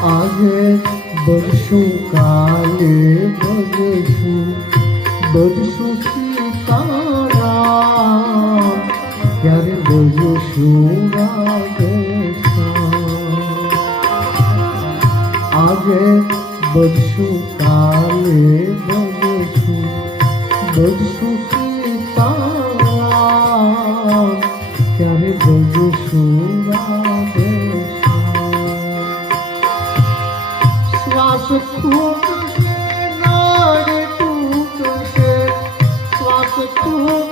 आगे बरसों काले बरसों सीताराम प्यारे बरसों आगे बरसों काले बरसों सीताराम प्यारे बरसों श्वास फूट से नारे टूट से श्वास फूट